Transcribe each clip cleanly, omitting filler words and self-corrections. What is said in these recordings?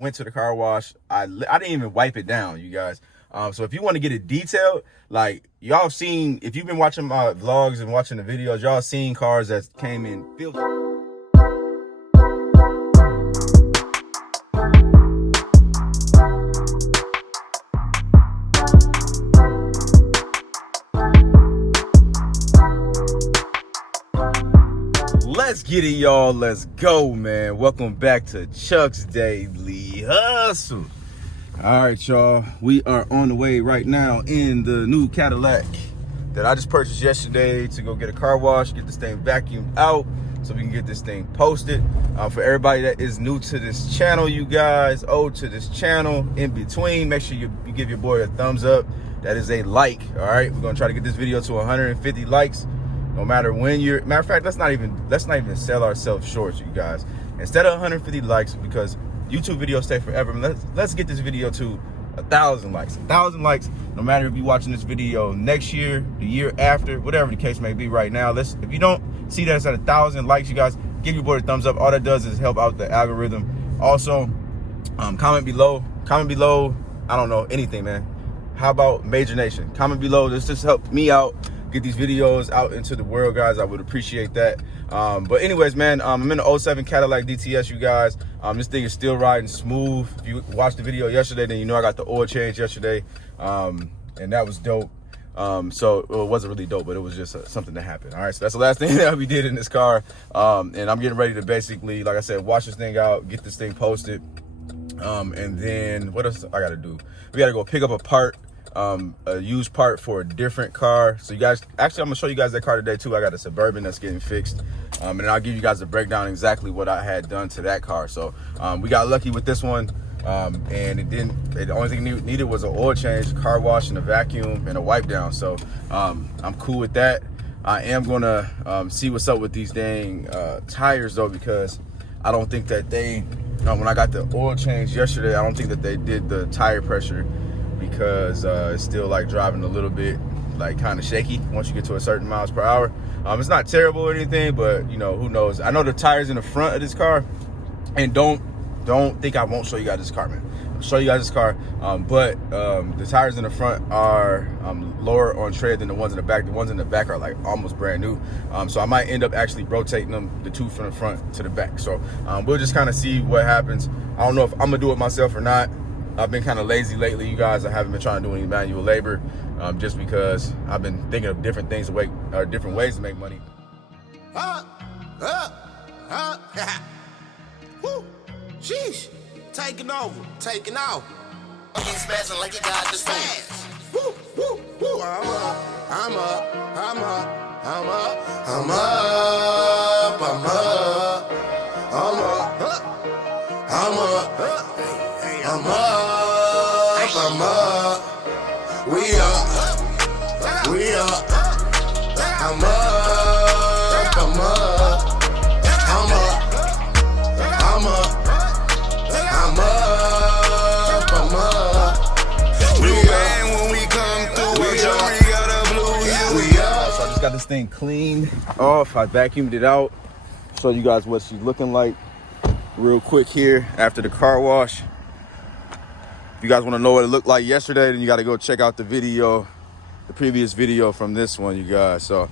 went to the car wash. I didn't even wipe it down, you guys. So if you want to get it detailed, like y'all have seen, if you've been watching my vlogs and watching the videos, y'all seen cars that came in filthy. Let's get it, y'all. Let's go, man. Welcome back to Chuck's Daily Hustle. All right, y'all. We are on the way right now in the new Cadillac that I just purchased yesterday to go get a car wash, get this thing vacuumed out so we can get this thing posted. For everybody that is new to this channel, you guys, old to this channel, in between, make sure you give your boy a thumbs up. That is a like, all right? We're gonna try to get this video to 150 likes. No matter when you're, matter of fact, let's not even sell ourselves short, you guys. Instead of 150 likes, because YouTube videos stay forever, let's get this video to 1,000 likes. 1,000 likes, no matter if you're watching this video next year, the year after, whatever the case may be right now. If you don't see that it's at 1,000 likes, you guys, give your boy a thumbs up. All that does is help out the algorithm. Also, comment below, I don't know, anything, man. How about Major Nation? Comment below, this just help me out. Get these videos out into the world, guys. I would appreciate that. But anyways, man, I'm in the 07 Cadillac DTS, you guys. This thing is still riding smooth. If you watched the video yesterday, then you know I got the oil change yesterday, and that was dope. So well, it wasn't really dope, but it was just something that happened. All right, so that's the last thing that we did in this car, and I'm getting ready to basically, like I said, wash this thing out, get this thing posted, and then what else I gotta do? We gotta go pick up a part, a used part for a different car. So you guys, actually I'm gonna show you guys that car today too. I got a Suburban that's getting fixed, and then I'll give you guys a breakdown exactly what I had done to that car. So we got lucky with this one, and the only thing needed was an oil change, car wash, and a vacuum and a wipe down. So I'm cool with that. I am gonna see what's up with these dang tires though, because I don't think that they when I got the oil change yesterday, I don't think that they did the tire pressure, because it's still like driving a little bit like kind of shaky once you get to a certain miles per hour. It's not terrible or anything, but you know, who knows. I know the tires in the front of this car, and don't think I won't show you guys this car, man. I'll show you guys this car, but the tires in the front are lower on tread than the ones in the back. The ones in the back are like almost brand new, so I might end up actually rotating them, the two from the front to the back. So we'll just kind of see what happens. I don't know if I'm gonna do it myself or not. I've been kind of lazy lately, you guys. I haven't been trying to do any manual labor, just because I've been thinking of different things, different ways to make money. Woo! Sheesh! Taking over, taking off. I'm smashing like you got the smash. Woo! Woo! Woo! I'm up. We up. I'm So I just got this thing cleaned off. I vacuumed it out. Show you guys what she's looking like real quick here after the car wash. If you guys want to know what it looked like yesterday, then you got to go check out the video, the previous video from this one, you guys. So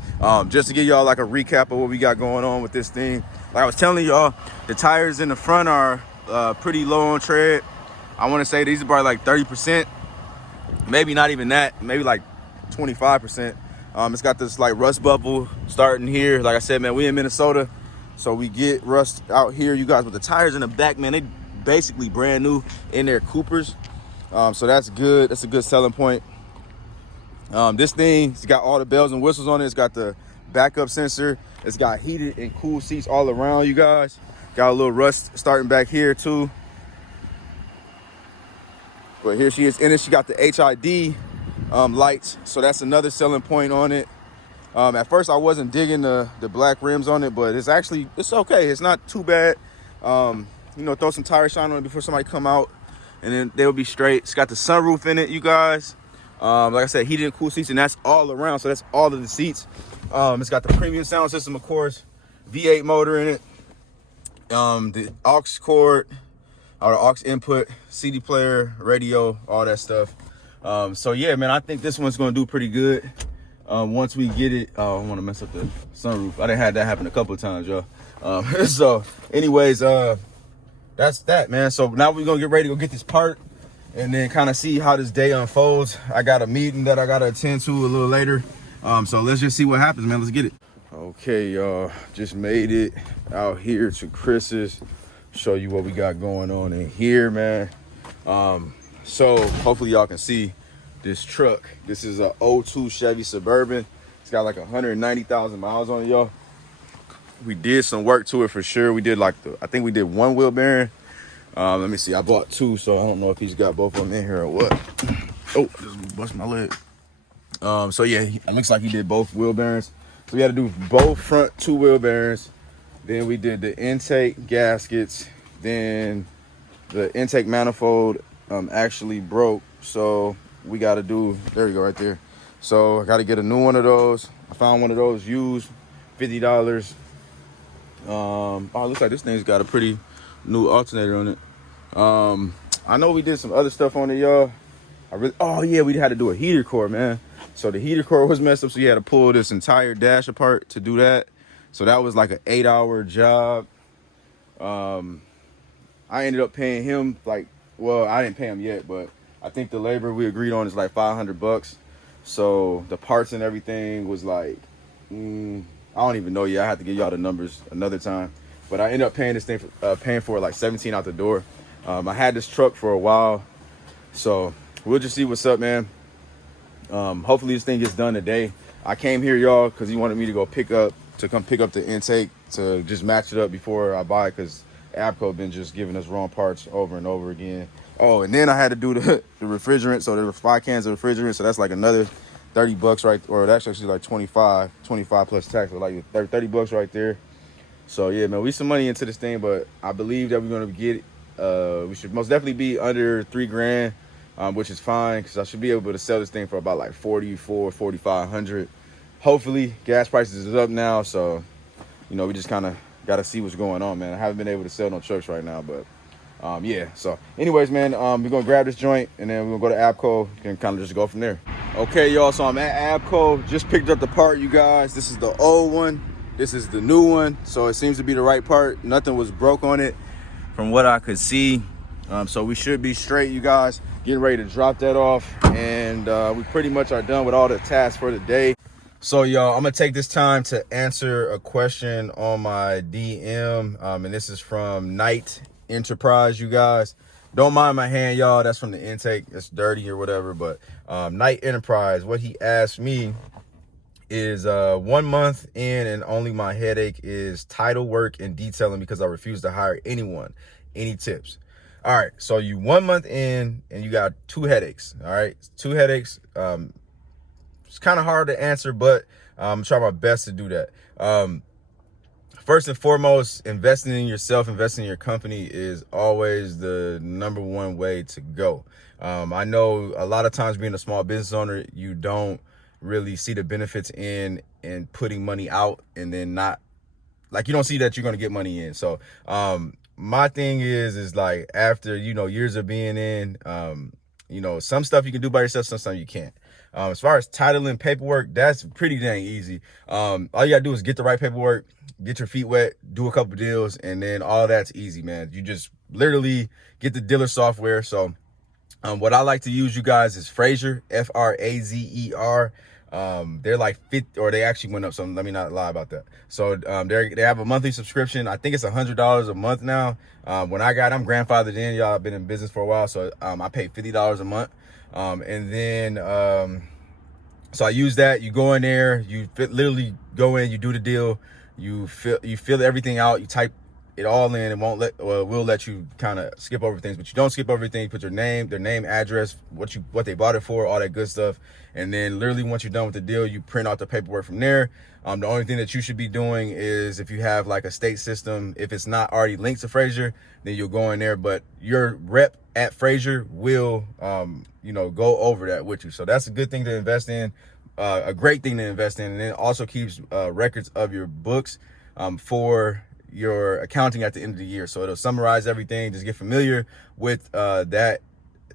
just to give y'all like a recap of what we got going on with this thing, like I was telling y'all, the tires in the front are pretty low on tread. I want to say these are probably like 30%, maybe not even that, maybe like 25%. It's got this like rust bubble starting here. Like I said, man, we in Minnesota, so we get rust out here, you guys. With the tires in the back, man, they basically brand new in their Coopers. So that's good. That's a good selling point. This thing's got all the bells and whistles on it. It's got the backup sensor. It's got heated and cool seats all around, you guys. Got a little rust starting back here too. But here she is in it. She got the HID lights, so that's another selling point on it. At first I wasn't digging the black rims on it, but it's okay. It's not too bad. You know, throw some tire shine on it before somebody come out, and then they'll be straight. It's got the sunroof in it, you guys. Like I said, heated and cool seats, and that's all around, so that's all of the seats. It's got the premium sound system, of course, V8 motor in it, the aux cord, all the aux input, CD player, radio, all that stuff. So yeah, man, I think this one's gonna do pretty good. Once we get it, I don't want to mess up the sunroof. I done had that happen a couple of times, y'all. So anyways, that's that, man. So now we're gonna get ready to go get this part and then kind of see how this day unfolds. I got a meeting that I gotta attend to a little later. So let's just see what happens, man. Let's get it. Okay, y'all, just made it out here to Chris's. Show you what we got going on in here, man. So hopefully y'all can see this truck. This is a 02 Chevy Suburban. It's got like 190,000 miles on it, y'all. We did some work to it for sure. We did like I think we did one wheel bearing. Let me see, I bought two, so I don't know if he's got both of them in here or what. Oh, I just bust my leg. So yeah, it looks like he did both wheel bearings. So we had to do both front two wheel bearings. Then we did the intake gaskets. Then the intake manifold actually broke. So we got to do, there you go right there. So I got to get a new one of those. I found one of those used, $50. Oh, it looks like this thing's got a pretty new alternator on it. I know we did some other stuff on it, y'all. Oh yeah, we had to do a heater core, man. So the heater core was messed up, so you had to pull this entire dash apart to do that. So that was like an 8-hour job. I ended up paying him well, I didn't pay him yet, but I think the labor we agreed on is like $500. So the parts and everything was like, I don't even know yet. I have to give y'all the numbers another time. But I ended up paying this thing, paying for like 17 out the door. I had this truck for a while, so we'll just see what's up, man. Hopefully this thing gets done today. I came here, y'all, because he wanted me to come pick up the intake to just match it up before I buy it, because Abco been just giving us wrong parts over and over again. Oh, and then I had to do the refrigerant. So there were 5 cans of refrigerant, so that's like another $30 right, or that's actually like 25 plus tax, so like $30 right there. So yeah, man, we some money into this thing, but I believe that we're gonna get it. We should most definitely be under $3 grand, which is fine, because I should be able to sell this thing for about like 4,500. Hopefully, gas prices is up now, so you know we just kind of got to see what's going on, man. I haven't been able to sell no trucks right now, but yeah. So anyways, man, we're gonna grab this joint and then we're gonna go to Abco and kind of just go from there. Okay, y'all, so I'm at Abco. Just picked up the part, you guys. This is the old one, this is the new one, so it seems to be the right part. Nothing was broke on it from what I could see, so we should be straight, you guys. Getting ready to drop that off, and we pretty much are done with all the tasks for the day. So y'all, I'm gonna take this time to answer a question on my DM, and this is from Night Enterprise, you guys. Don't mind my hand, y'all. That's from the intake. It's dirty or whatever, but Night Enterprise, what he asked me is 1 month in and only my headache is title work and detailing because I refuse to hire anyone. Any tips? All right, so you 1 month in and you got 2 headaches. All right, 2 headaches. It's kind of hard to answer, but I'm trying my best to do that. First and foremost, investing in yourself, investing in your company is always the #1 way to go. I know a lot of times being a small business owner, you don't really see the benefits in putting money out, and then not, like, you don't see that you're going to get money in. So my thing is like, after, you know, years of being in, you know, some stuff you can do by yourself, some stuff you can't. As far as titling paperwork, that's pretty dang easy. All you gotta do is get the right paperwork, get your feet wet, do a couple deals, and then all that's easy, man. You just literally get the dealer software. So what I like to use, you guys, is Frazer, Frazer. They're like 50, or they actually went up some, let me not lie about that. So they have a monthly subscription. I think it's $100 a month now. When I'm grandfathered in, y'all. I've been in business for a while, so I pay $50 a month. And then so I use that. You go in there, you literally go in, you do the deal, you fill everything out, you type it all in. It won't will let you kind of skip over things, but you don't skip over everything. You put their name, address, what they bought it for, all that good stuff. And then literally once you're done with the deal, you print out the paperwork from there. The only thing that you should be doing is, if you have like a state system, if it's not already linked to Frazer, then you'll go in there, but your rep at Frazer will, you know, go over that with you. So that's a good thing to invest in, a great thing to invest in. And it also keeps records of your books for your accounting at the end of the year. So it'll summarize everything. Just get familiar with that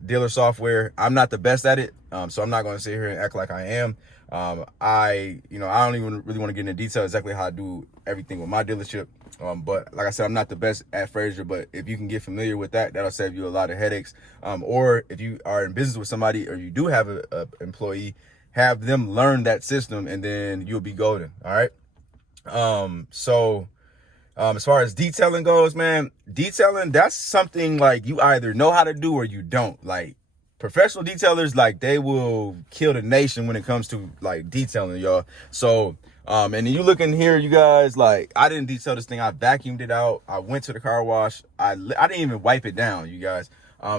dealer software. I'm not the best at it, so I'm not going to sit here and act like I am. I don't even really want to get into detail exactly how I do everything with my dealership. But like I said, I'm not the best at Frazier, but if you can get familiar with that, that'll save you a lot of headaches. Or if you are in business with somebody, or you do have a employee, have them learn that system, and then you'll be golden. All right. As far as detailing goes, man, detailing, that's something like you either know how to do or you don't. Like, professional detailers, like, they will kill the nation when it comes to like detailing, y'all. So and then you look in here, you guys, like, I didn't detail this thing. I vacuumed it out. I went to the car wash. I didn't even wipe it down, you guys.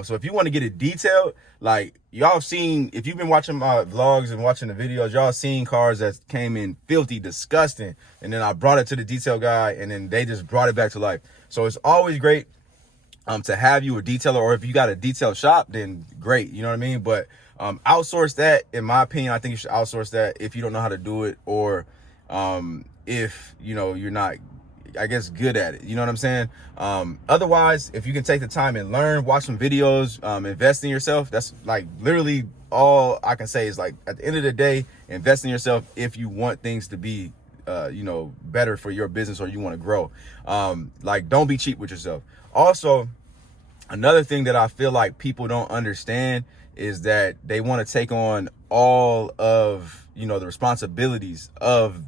So if you want to get it detailed, like, y'all seen, if you've been watching my vlogs and watching the videos, y'all seen cars that came in filthy, disgusting, and then I brought it to the detail guy, and then they just brought it back to life. So it's always great to have you a detailer, or if you got a detail shop, then great, you know what I mean? But outsource that. In my opinion, I think you should outsource that if you don't know how to do it, or if you're not, I guess, good at it, you know what I'm saying? Otherwise, if you can take the time and learn, watch some videos, invest in yourself, that's like literally all I can say is, like, at the end of the day, invest in yourself if you want things to be better for your business, or you want to grow. Like, don't be cheap with yourself. Also, another thing that I feel like people don't understand is that they want to take on all of the responsibilities of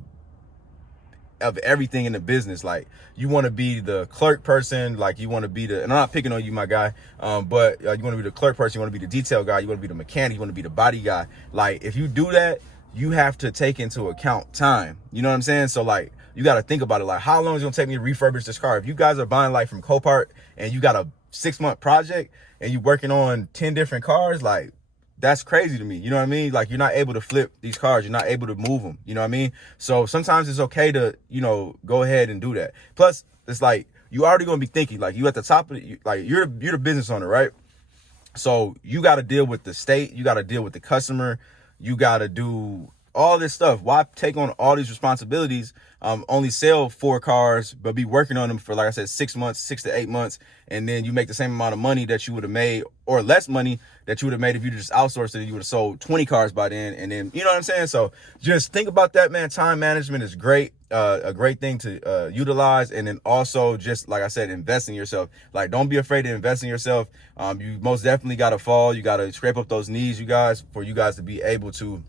everything in the business. Like, you want to be the clerk person, like, you want to be and I'm not picking on you, my guy, but you want to be the clerk person, you want to be the detail guy, you want to be the mechanic, you want to be the body guy. Like, if you do that, you have to take into account time, you know what I'm saying? So, like, you got to think about it, like, how long is it gonna take me to refurbish this car? If you guys are buying, like, from Copart, and you got a 6-month project and you working on 10 different cars, like, that's crazy to me. You know what I mean? Like, you're not able to flip these cars. You're not able to move them. You know what I mean? So sometimes it's okay to, go ahead and do that. Plus, it's like, you already going to be thinking, like, you at the top of it, like, you're the business owner, right? So you got to deal with the state. You got to deal with the customer. You got to do all this stuff. Why take on all these responsibilities? Only sell 4 cars, but be working on them for, like I said, 6 months, 6 to 8 months. And then you make the same amount of money that you would have made, or less money that you would have made if you just outsourced it. You would have sold 20 cars by then. And then, you know what I'm saying? So just think about that, man. Time management is great. A great thing to utilize. And then also, just like I said, invest in yourself. Like, don't be afraid to invest in yourself. You most definitely got to fall. You got to scrape up those knees, you guys, for you guys to be able to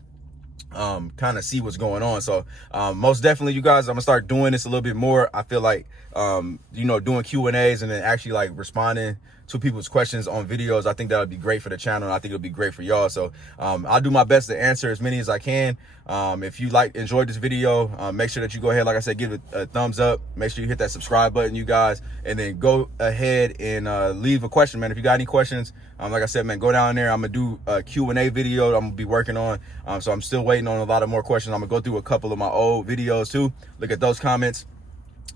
kind of see what's going on. So most definitely, you guys, I'm gonna start doing this a little bit more. I feel like doing Q&As and then actually, like, responding to people's questions on videos. I think that would be great for the channel, and I think it'll be great for y'all. So I'll do my best to answer as many as I can. If you enjoyed this video, make sure that you go ahead, like I said, give it a thumbs up. Make sure you hit that subscribe button, you guys, and then go ahead and leave a question, man. If you got any questions, like I said, man, go down there. I'm gonna do a Q&A video I'm gonna be working on. So I'm still waiting on a lot of more questions. I'm gonna go through a couple of my old videos too, look at those comments,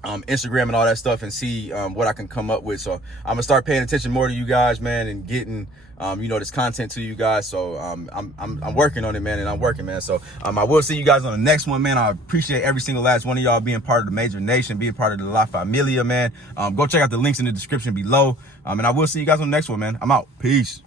Instagram and all that stuff, and see what I can come up with. So I'm gonna start paying attention more to you guys, man, and getting this content to you guys. So I'm working on it, man, and I'm working, man. So I will see you guys on the next one, man. I appreciate every single last one of y'all being part of the Major Nation, being part of the La Familia, man. Go check out the links in the description below, and I will see you guys on the next one, man. I'm out. Peace.